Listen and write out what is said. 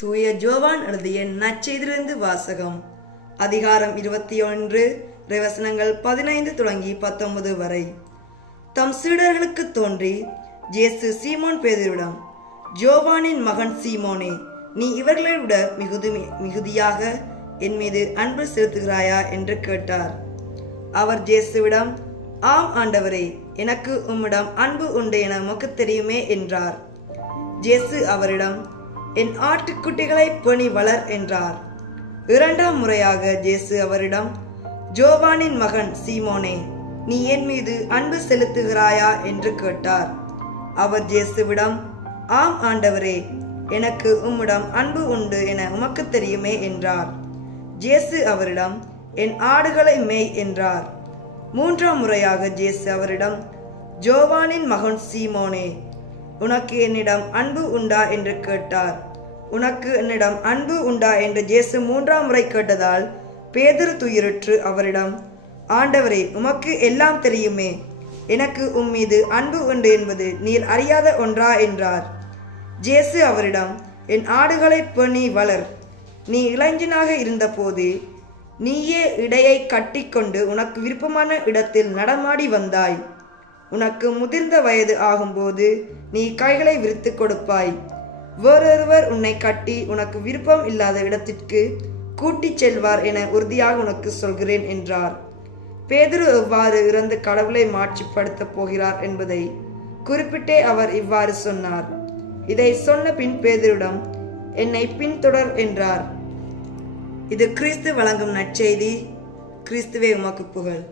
தூய ஜோவான் எழுதிய நற்செய்தியிலிருந்து வாசகம். அதிகாரம் 21 வசனங்கள் 15 தொடங்கி 19 வரை. தம் சீடர்களுக்கு தோன்றி இயேசு சீமோன் பேதுருவிடம், ஜோவானின் மகன் சீமோனே, நீ இவர்களை விட மிகுதியாக என் மீது அன்பு செலுத்துகிறாயா என்று கேட்டார். அவர் இயேசுவிடம், ஆம் ஆண்டவரே, எனக்கு உம்மிடம் அன்பு உண்டு என உமக்கு தெரியுமே என்றார். இயேசு அவரிடம், என் ஆட்டுக்குட்டிகளை பேணி வளர் என்றார். இரண்டாம் முறையாக இயேசு அவரிடம், ஜோவானின் மகன் சீமோனே, நீ என் மீது அன்பு செலுத்துகிறாயா என்று கேட்டார். அவர் இயேசுவிடம், ஆம் ஆண்டவரே, எனக்கு உம்மிடம் அன்பு உண்டு என உமக்கு தெரியுமே என்றார். இயேசு அவரிடம், என் ஆடுகளை மேய் என்றார். மூன்றாம் முறையாக இயேசு அவரிடம், ஜோவானின் மகன் சீமோனே, உனக்கு என்னிடம் அன்பு உண்டா என்று கேட்டார். உனக்கு என்னிடம் அன்பு உண்டா என்று இயேசு மூன்றாம் முறை கேட்டதால் பேதுரு துயருற்று அவரிடம், ஆண்டவரே, உமக்கு எல்லாம் தெரியுமே, எனக்கு உம்மீது அன்பு உண்டு என்பது நீர் அறியாத ஒன்றா என்றார். இயேசு அவரிடம், என் ஆடுகளை பேணி வளர். நீ இளைஞனாக இருந்தபோது நீயே இடையை கட்டிக்கொண்டு உனக்கு விருப்பமான இடத்தில் நடமாடி வந்தாய். உனக்கு முதிர்ந்த வயது ஆகும்போது நீ கைகளை விரித்து கொடுப்பாய். வேறொருவர் உன்னை கட்டி உனக்கு விருப்பம் இல்லாத இடத்திற்கு கூட்டிச் செல்வார் என உறுதியாக உனக்கு சொல்கிறேன் என்றார். பேதுரு எவ்வாறு இறந்து கடவுளை மாட்சிப்படுத்தப் போகிறார் என்பதை குறிப்பிட்டே அவர் இவ்வாறு சொன்னார். இதை சொன்ன பின் பேதுருவிடம், என்னை பின்தொடர் என்றார். இது கிறிஸ்து வழங்கும் நற்செய்தி. கிறிஸ்துவே உமக்கு புகழ்.